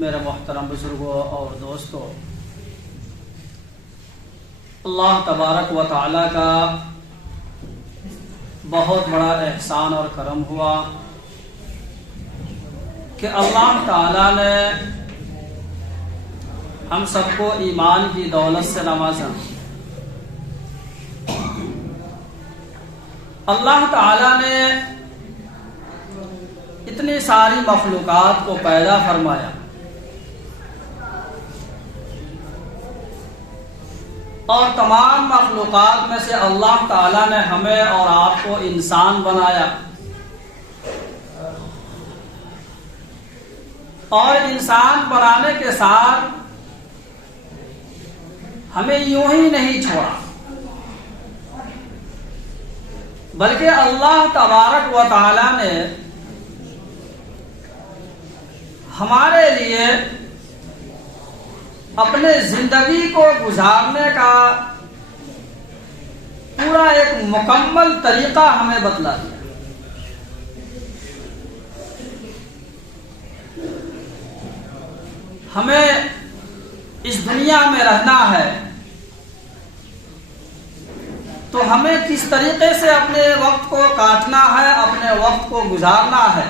میرے محترم بزرگوں اور دوستوں، اللہ تبارک و تعالی کا بہت بڑا احسان اور کرم ہوا کہ اللہ تعالی نے ہم سب کو ایمان کی دولت سے نوازا۔ اللہ تعالی نے اتنی ساری مخلوقات کو پیدا فرمایا اور تمام مخلوقات میں سے اللہ تعالی نے ہمیں اور آپ کو انسان بنایا، اور انسان بنانے کے ساتھ ہمیں یوں ہی نہیں چھوڑا، بلکہ اللہ تبارک و تعالی نے ہمارے لیے اپنے زندگی کو گزارنے کا پورا ایک مکمل طریقہ ہمیں بتلا دیا۔ ہمیں اس دنیا میں رہنا ہے تو ہمیں کس طریقے سے اپنے وقت کو کاٹنا ہے، اپنے وقت کو گزارنا ہے،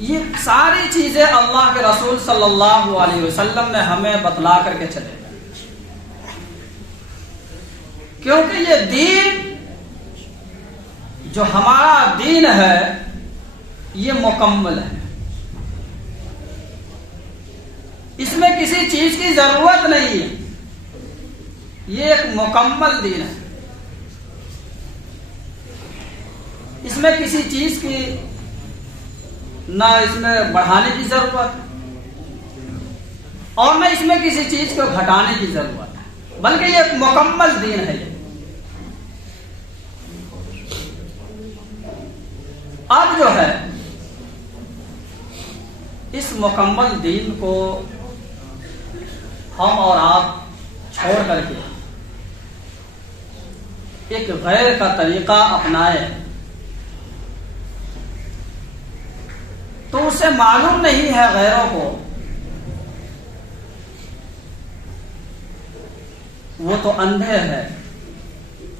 یہ ساری چیزیں اللہ کے رسول صلی اللہ علیہ وسلم نے ہمیں بتلا کر کے چلے، کیونکہ یہ دین جو ہمارا دین ہے یہ مکمل ہے، اس میں کسی چیز کی ضرورت نہیں ہے، یہ ایک مکمل دین ہے، اس میں کسی چیز کی نہ اس میں بڑھانے کی ضرورت ہے اور نہ اس میں کسی چیز کو گھٹانے کی ضرورت ہے، بلکہ یہ ایک مکمل دین ہے۔ اب جو ہے اس مکمل دین کو ہم اور آپ چھوڑ کر کے ایک غیر کا طریقہ اپنائے تو اسے معلوم نہیں ہے غیروں کو، وہ تو اندھے ہے،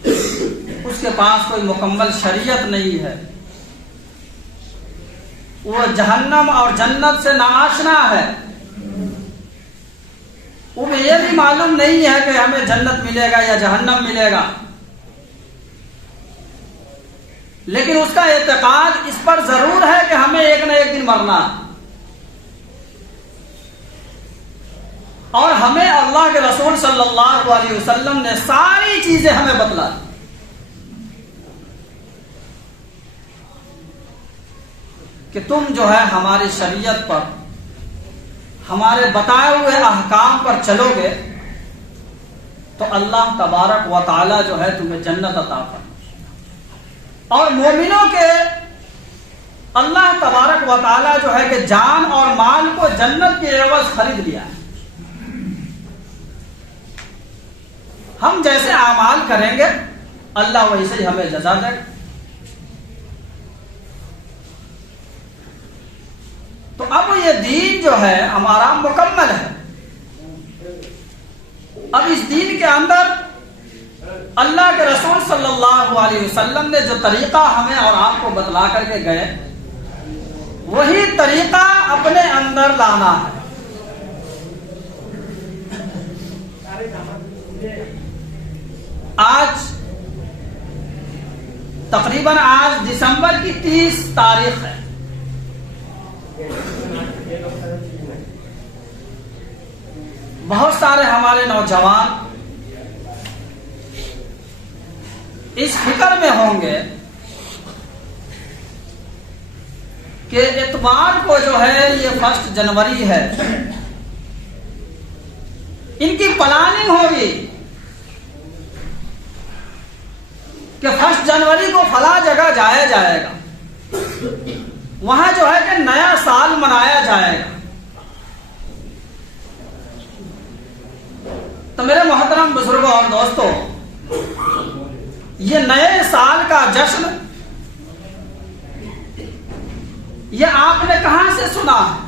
اس کے پاس کوئی مکمل شریعت نہیں ہے، وہ جہنم اور جنت سے ناآشنا ہے، انہیں یہ بھی معلوم نہیں ہے کہ ہمیں جنت ملے گا یا جہنم ملے گا، لیکن اس کا اعتقاد اس پر ضرور ہے کہ ہمیں ایک نہ ایک دن مرنا ہے، اور ہمیں اللہ کے رسول صلی اللہ علیہ وسلم نے ساری چیزیں ہمیں بتلا دی کہ تم جو ہے ہماری شریعت پر، ہمارے بتائے ہوئے احکام پر چلو گے تو اللہ تبارک و تعالی جو ہے تمہیں جنت عطا فرمائے، اور مومنوں کے اللہ تبارک و تعالی جو ہے کہ جان اور مال کو جنت کے عوض خرید لیا ہے۔ ہم جیسے اعمال کریں گے اللہ ویسے ہی ہمیں جزا دے گا۔ تو اب یہ دین جو ہے ہمارا مکمل ہے، اب اس دین کے اندر اللہ کے رسول صلی اللہ علیہ وسلم نے جو طریقہ ہمیں اور آپ کو بتلا کر کے گئے وہی طریقہ اپنے اندر لانا ہے۔ آج تقریباً دسمبر کی 30 تاریخ ہے، بہت سارے ہمارے نوجوان اس فکر میں ہوں گے کہ اتوار کو جو ہے یہ 1 جنوری ہے، ان کی پلاننگ ہوگی کہ 1 جنوری کو فلاں جگہ جایا جائے گا، وہاں جو ہے کہ نیا سال منایا جائے گا۔ تو میرے محترم بزرگوں اور دوستوں، یہ نئے سال کا جشن یہ آپ نے کہاں سے سنا ہے؟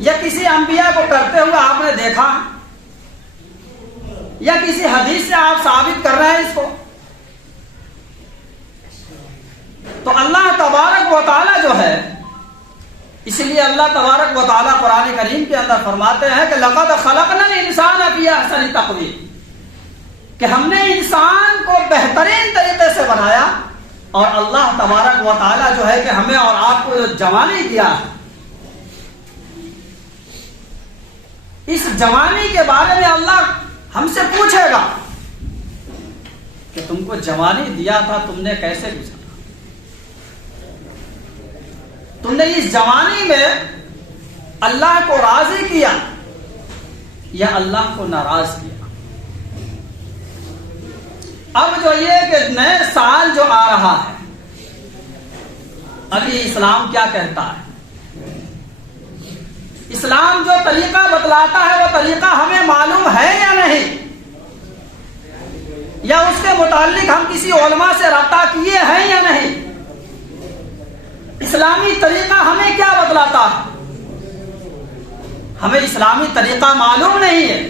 یا کسی انبیاء کو کرتے ہوئے آپ نے دیکھا؟ یا کسی حدیث سے آپ ثابت کر رہے ہیں اس کو؟ تو اللہ تبارک و تعالی جو ہے، اس لیے اللہ تبارک و تعالی قرآن کریم کے اندر فرماتے ہیں کہ لقد خلقنا الانسان فی احسن تقویم، کہ ہم نے انسان کو بہترین طریقے سے بنایا. اور اللہ تبارک و تعالی جو ہے کہ ہمیں اور آپ کو جو جوانی دیا ہے، اس جوانی کے بارے میں اللہ ہم سے پوچھے گا کہ تم کو جوانی دیا تھا، تم نے کیسے گزارا؟ تم نے اس جوانی میں اللہ کو راضی کیا یا اللہ کو ناراض کیا؟ اب جو یہ کہ نئے سال جو آ رہا ہے، ابھی اسلام کیا کہتا ہے؟ اسلام جو طریقہ بتلاتا ہے وہ طریقہ ہمیں معلوم ہے یا نہیں؟ یا اس کے متعلق ہم کسی علماء سے رابطہ کیے ہیں یا نہیں؟ اسلامی طریقہ ہمیں کیا بتلاتا ہے؟ ہمیں اسلامی طریقہ معلوم نہیں ہے.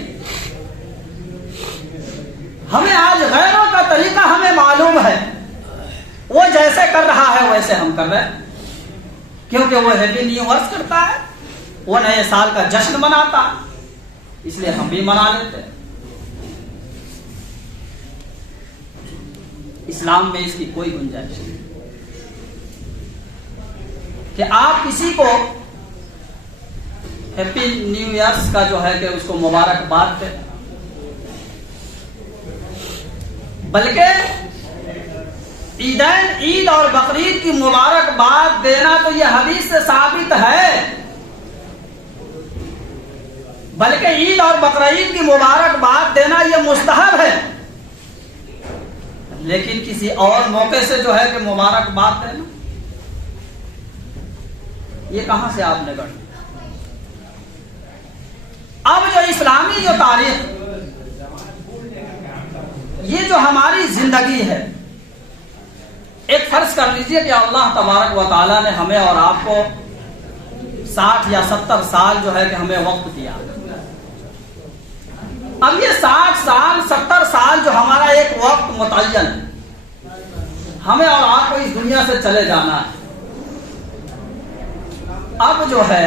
ہمیں آج غیروں کا طریقہ ہمیں معلوم ہے، وہ جیسے کر رہا ہے ویسے ہم کر رہے ہیں، کیونکہ وہ ہیپی نیو ایئر کرتا ہے، وہ نئے سال کا جشن مناتا، اس لیے ہم بھی منا لیتے ہیں. اسلام میں اس کی کوئی گنجائش نہیں کہ آپ کسی کو ہیپی نیو ایئر کا جو ہے کہ اس کو مبارکباد دیں، بلکہ عیدین، عید اور بقرعید کی مبارکباد دینا تو یہ حدیث سے ثابت ہے، بلکہ عید اور بقرعید کی مبارکباد دینا یہ مستحب ہے. لیکن کسی اور موقع سے جو ہے کہ مبارکباد دینا، یہ کہاں سے آپ نے گڑھ؟ اب جو اسلامی جو تاریخ، یہ جو ہماری زندگی ہے، ایک فرض کر لیجئے کہ اللہ تبارک و تعالیٰ نے ہمیں اور آپ کو 60 یا 70 سال جو ہے کہ ہمیں وقت دیا. اب یہ 60 سال 70 سال جو ہمارا ایک وقت متعین ہے، ہمیں اور آپ کو اس دنیا سے چلے جانا ہے. اب جو ہے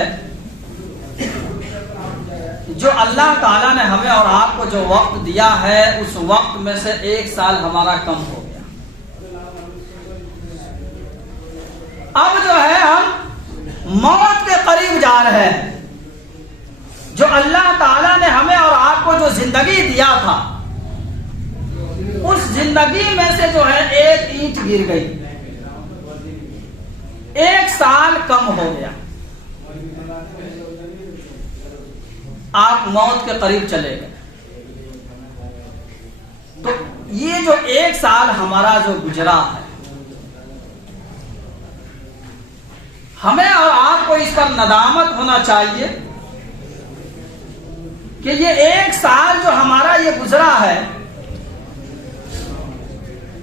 جو اللہ تعالیٰ نے ہمیں اور آپ کو جو وقت دیا ہے، اس وقت میں سے 1 سال ہمارا کم ہو گیا. اب جو ہے ہم موت کے قریب جا رہے ہیں. جو اللہ تعالیٰ نے ہمیں اور آپ کو جو زندگی دیا تھا، اس زندگی میں سے جو ہے 1 اینٹ گر گئی، 1 سال کم ہو گیا، آپ موت کے قریب چلے گئے. تو یہ جو 1 سال ہمارا جو گزرا ہے، ہمیں اور آپ کو اس پر ندامت ہونا چاہیے کہ یہ 1 سال جو ہمارا یہ گزرا ہے،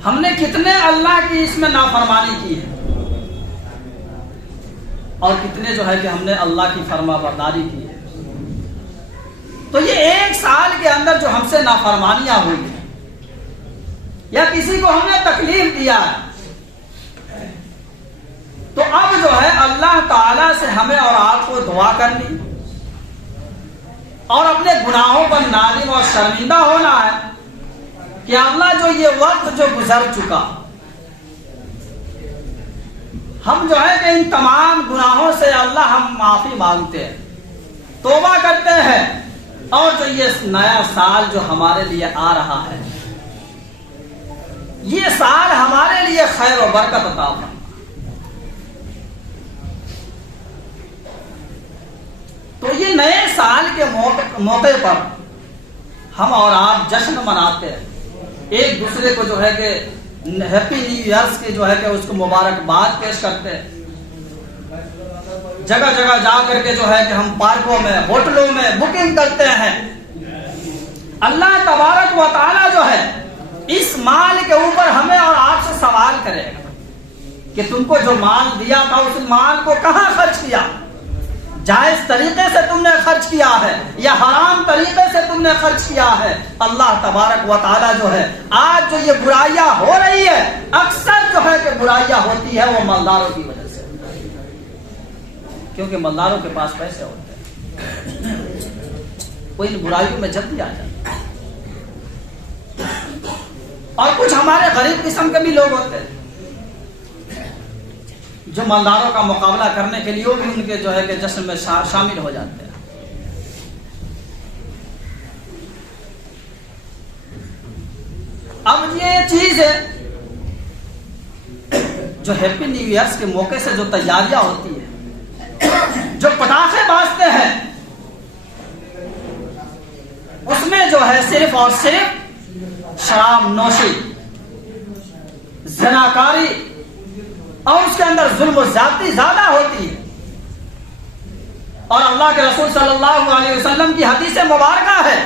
ہم نے کتنے اللہ کی اس میں نافرمانی کی ہے، اور کتنے جو ہے کہ ہم نے اللہ کی فرما برداری کی ہے. تو یہ 1 سال کے اندر جو ہم سے نافرمانیاں ہوئی ہیں، یا کسی کو ہم نے تکلیف دیا ہے، تو اب جو ہے اللہ تعالی سے ہمیں اور آپ کو دعا کرنی اور اپنے گناہوں پر نادم اور شرمندہ ہونا ہے کہ اللہ جو یہ وقت جو گزر چکا، ہم جو ہے کہ ان تمام گناہوں سے اللہ ہم معافی مانگتے ہیں، توبہ کرتے ہیں، اور جو یہ نیا سال جو ہمارے لیے آ رہا ہے، یہ سال ہمارے لیے خیر و برکت عطا فرما. تو یہ نئے سال کے موقع پر ہم اور آپ جشن مناتے ہیں، ایک دوسرے کو جو ہے کہ ہیپی نیو ایئر کے جو ہے کہ اس کو مبارکباد پیش کرتے ہیں. جگہ جگہ جا کر کے جو ہے کہ ہم پارکوں میں، ہوٹلوں میں بکنگ کرتے ہیں. اللہ تبارک و تعالی جو ہے اس مال کے اوپر ہمیں اور آپ سے سوال کرے گا کہ تم کو جو مال دیا تھا اس مال کو کہاں خرچ کیا؟ جائز طریقے سے تم نے خرچ کیا ہے یا حرام طریقے سے تم نے خرچ کیا ہے؟ اللہ تبارک و تعالی جو ہے آج جو یہ برائیاں ہو رہی ہے اکثر جو ہے کہ برائیاں ہوتی ہے وہ مالداروں کی وجہ سے، کیونکہ مالداروں کے پاس پیسے ہوتے ہیں، وہ ان برائیوں میں جلدی آ جاتا ہے۔ اور کچھ ہمارے غریب قسم کے بھی لوگ ہوتے ہیں جو مالداروں کا مقابلہ کرنے کے لیے بھی ان کے جو ہے کہ جشن میں شامل ہو جاتے ہیں۔ اب یہ چیز ہے جو ہیپی نیو ایئرس کے موقع سے جو تیاریاں ہوتی ہے، جو پٹاخے بازتے ہیں، اس میں جو ہے صرف اور صرف شراب نوشی، زناکاری اور اس کے اندر ظلم و زیادتی زیادہ ہوتی ہے۔ اور اللہ کے رسول صلی اللہ علیہ وسلم کی حدیث مبارکہ ہے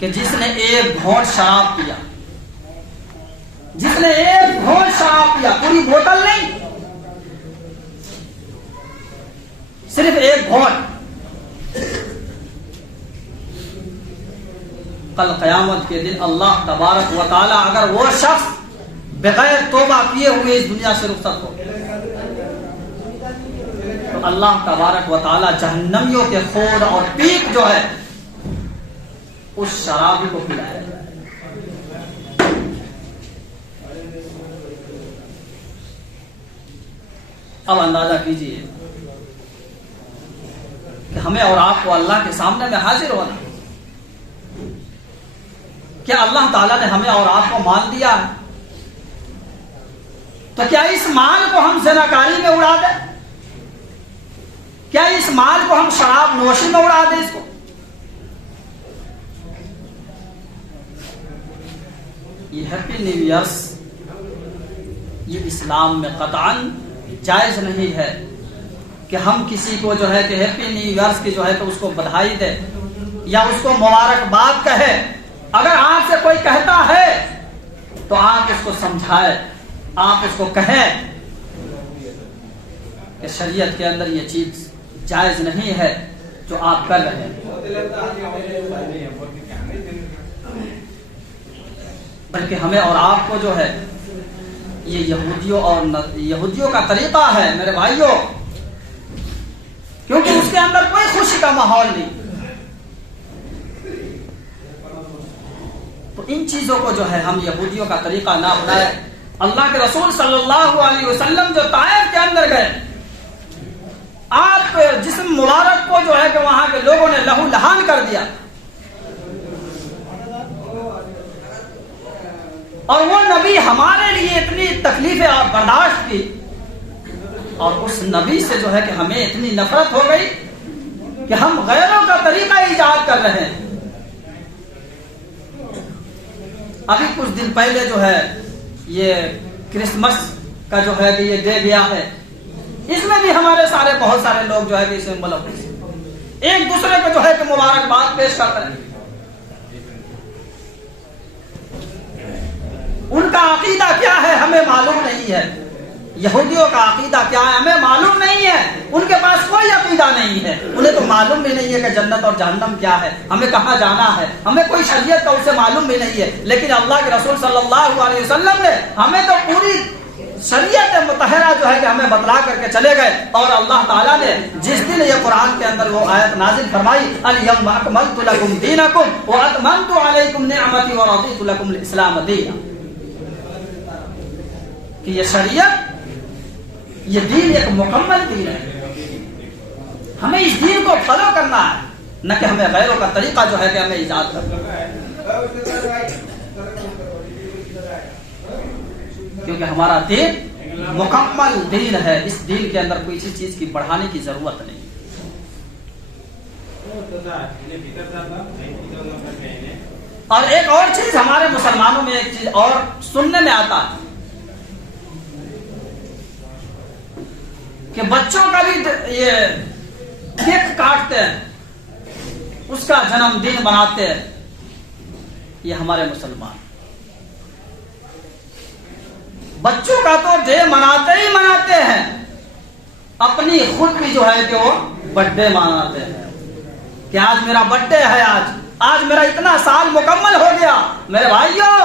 کہ جس نے ایک گھونٹ شراب پیا، جس نے ایک گھونٹ شراب پیا، پوری بوتل نہیں، صرف ایک گھونٹ، کل قیامت کے دن اللہ تبارک و تعالی اگر وہ شخص بغیر توبہ کیے ہوئے اس دنیا سے رخصت ہو تو اللہ تبارک و تعالی جہنمیوں کے خون اور پیپ جو ہے اس شرابی کو پلائے۔ اب اندازہ کیجئے کہ ہمیں اور آپ کو اللہ کے سامنے میں حاضر ہونا، کیا اللہ تعالیٰ نے ہمیں اور آپ کو مال دیا ہے تو کیا اس مال کو ہم زناکاری میں اڑا دیں؟ کیا اس مال کو ہم شراب نوشی میں اڑا دیں؟ اس کو یہ ہیپی نیو ایئرس یہ اسلام میں قطعاً جائز نہیں ہے کہ ہم کسی کو جو ہے کہ ہیپی نیو ایئرس کی جو ہے تو اس کو بدھائی دے یا اس کو مبارکباد کہے۔ اگر آپ سے کوئی کہتا ہے تو آپ اس کو سمجھائے، آپ اس کو کہیں کہ شریعت کے اندر یہ چیز جائز نہیں ہے جو آپ کر رہے ہیں، بلکہ ہمیں اور آپ کو جو ہے یہ یہودیوں کا طریقہ ہے میرے بھائیوں، کیونکہ اس کے اندر کوئی خوشی کا ماحول نہیں۔ تو ان چیزوں کو جو ہے ہم یہودیوں کا طریقہ نہ اپنائیں۔ اللہ کے رسول صلی اللہ علیہ وسلم جو طائف کے اندر گئے، آپ جسم مبارک کو جو ہے کہ وہاں کے لوگوں نے لہو لہان کر دیا، اور وہ نبی ہمارے لیے اتنی تکلیفیں برداشت کی، اور اس نبی سے جو ہے کہ ہمیں اتنی نفرت ہو گئی کہ ہم غیروں کا طریقہ ایجاد کر رہے ہیں۔ ابھی کچھ دن پہلے جو ہے یہ کرسمس کا جو ہے کہ یہ ڈے گیا ہے، اس میں بھی ہمارے بہت سارے لوگ جو ہے کہ اس میں ملوث ایک دوسرے کو جو ہے کہ مبارکباد پیش کرتے ہیں۔ ان کا عقیدہ کیا ہے ہمیں معلوم نہیں ہے، یہودیوں کا عقیدہ کیا ہے ہمیں معلوم نہیں ہے، ان کے پاس کوئی عقیدہ نہیں ہے، انہیں تو معلوم بھی نہیں ہے کہ جنت اور جہنم کیا ہے، ہمیں کہاں جانا ہے، ہمیں کوئی شریعت کا اسے معلوم بھی نہیں ہے۔ لیکن اللہ کے رسول صلی اللہ علیہ وسلم نے ہمیں تو پوری شریعت مطہرہ جو ہے کہ ہمیں بتلا کر کے چلے گئے، اور اللہ تعالیٰ نے جس دن یہ قرآن کے اندر وہ آیت نازل فرمائی الیوم اکملت لکم دینکم واتممت علیکم نعمتی ورضیت لکم الاسلام دینا، کہ یہ شریعت یہ دین ایک مکمل دین ہے، ہمیں اس دین کو فالو کرنا ہے، نہ کہ ہمیں غیروں کا طریقہ جو ہے کہ ہمیں ایجاد کرنا ہے، کیونکہ ہمارا دین مکمل دین ہے، اس دین کے اندر کوئی چیز کی بڑھانے کی ضرورت نہیں۔ اور ایک اور چیز ہمارے مسلمانوں میں ایک چیز اور سننے میں آتا ہے کہ بچوں کا بھی یہ کیک کاٹتے ہیں، اس کا جنم دن مناتے ہیں، یہ ہمارے مسلمان بچوں کا تو ڈے مناتے ہی مناتے ہیں، اپنی خود بھی جو ہے کہ وہ برتھ ڈے مناتے ہیں کہ آج میرا برتھ ڈے ہے، آج میرا اتنا سال مکمل ہو گیا۔ میرے بھائیوں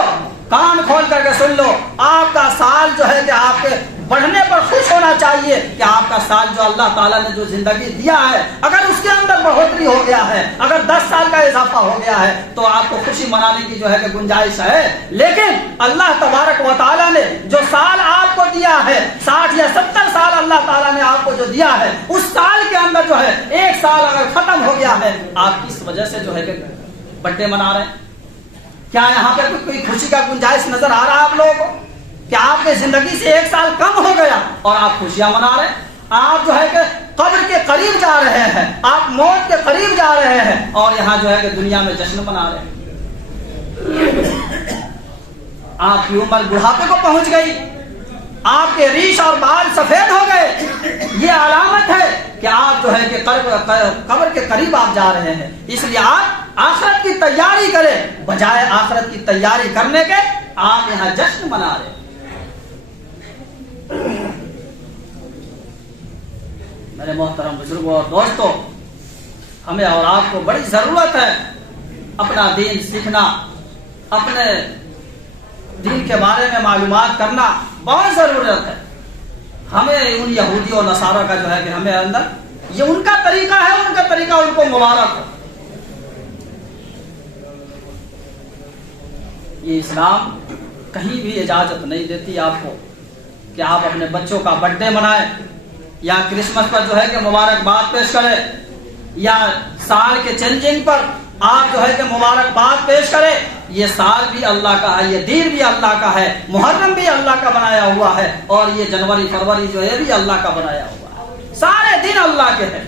کان کھول کر کے سن لو، آپ کا سال جو ہے کہ آپ کے بڑھنے پر خوش ہونا چاہیے کہ آپ کا سال جو اللہ تعالیٰ نے جو زندگی دیا ہے، اگر اس کے اندر بڑھوتری ہو گیا ہے، اگر 10 سال کا اضافہ ہو گیا ہے تو آپ کو خوشی منانے کی جو ہے کہ گنجائش ہے۔ لیکن اللہ تبارک و تعالیٰ نے جو سال آپ کو دیا ہے، 60 یا 70 سال اللہ تعالیٰ نے آپ کو جو دیا ہے، اس سال کے اندر جو ہے ایک سال اگر ختم ہو گیا ہے، آپ کس وجہ سے جو ہے کہ برتھ ڈے منا رہے ہیں؟ کیا یہاں پہ کوئی خوشی کا گنجائش نظر آ رہا ہے آپ لوگوں کو کہ آپ کے زندگی سے ایک سال کم ہو گیا اور آپ خوشیاں منا رہے ہیں؟ آپ جو ہے کہ قبر کے قریب جا رہے ہیں، آپ موت کے قریب جا رہے ہیں اور یہاں جو ہے کہ دنیا میں جشن منا رہے ہیں۔ آپ کی عمر بڑھاپے کو پہنچ گئی، آپ کے ریش اور بال سفید ہو گئے، یہ علامت ہے کہ آپ جو ہے کہ قبر کے قریب آپ جا رہے ہیں۔ اس لیے آپ آخرت کی تیاری کریں، بجائے آخرت کی تیاری کرنے کے آپ یہاں جشن منا رہے ہیں۔ میرے محترم بزرگوں اور دوستوں، ہمیں اور آپ کو بڑی ضرورت ہے اپنا دین سیکھنا، اپنے دین کے بارے میں معلومات کرنا بہت ضرورت ہے۔ ہمیں ان یہودی اور نصارہ کا جو ہے کہ ہمیں اندر یہ ان کا طریقہ ہے، ان کا طریقہ ان کو مبارک ہو۔ یہ اسلام کہیں بھی اجازت نہیں دیتی آپ کو کہ آپ اپنے بچوں کا برتھ ڈے منائیں یا کرسمس پر جو ہے کہ مبارکباد پیش کریں یا سال کے چینجنگ پر آپ جو ہے کہ مبارکباد پیش کریں۔ یہ سال بھی اللہ کا ہے، یہ دین بھی اللہ کا ہے، محرم بھی اللہ کا بنایا ہوا ہے اور یہ جنوری فروری جو ہے بھی اللہ کا بنایا ہوا ہے، سارے دن اللہ کے ہیں۔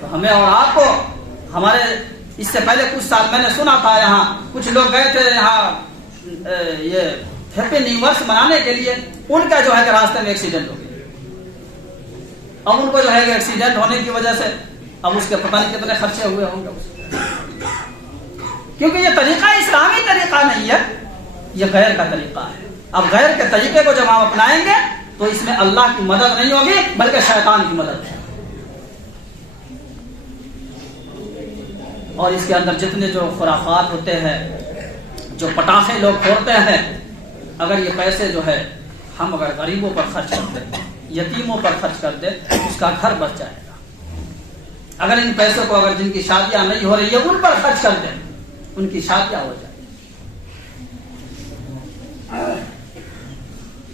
تو ہمیں اور آپ کو ہمارے اس سے پہلے کچھ سال میں نے سنا تھا یہاں کچھ لوگ گئے تھے یہاں یہ ہیپی نیو ایئر منانے کے لیے، ان کا جو ہے کہ راستے میں ایکسیڈنٹ ہو گیا۔ اب ان کو جو ہے کہ ایکسیڈنٹ ہونے کی وجہ سے اب اس کے پتہ نہیں کتنے خرچے ہوئے ہوں گے، کیونکہ یہ طریقہ اسلامی طریقہ نہیں ہے، یہ غیر کا طریقہ ہے۔ اب غیر کے طریقے کو جب ہم اپنائیں گے تو اس میں اللہ کی مدد نہیں ہوگی بلکہ شیطان کی مدد ہے۔ اور اس کے اندر جتنے جو خرافات ہوتے ہیں، جو پٹاخے لوگ پھوڑتے ہیں، اگر یہ پیسے جو ہے ہم اگر غریبوں پر خرچ کر دیں، یتیموں پر خرچ کر دیں، اس کا گھر بچ جائے گا۔ اگر ان پیسوں کو اگر جن کی شادیاں نہیں ہو رہی ہے ان پر خرچ کر دیں، ان کی شادیاں ہو جائیں۔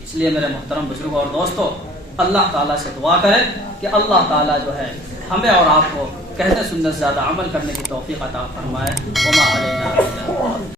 اس لیے میرے محترم بزرگوں اور دوستوں، اللہ تعالیٰ سے دعا کریں کہ اللہ تعالیٰ جو ہے ہمیں اور آپ کو کہنے سننے سے زیادہ عمل کرنے کی توفیق عطا فرمائے۔ وما علینا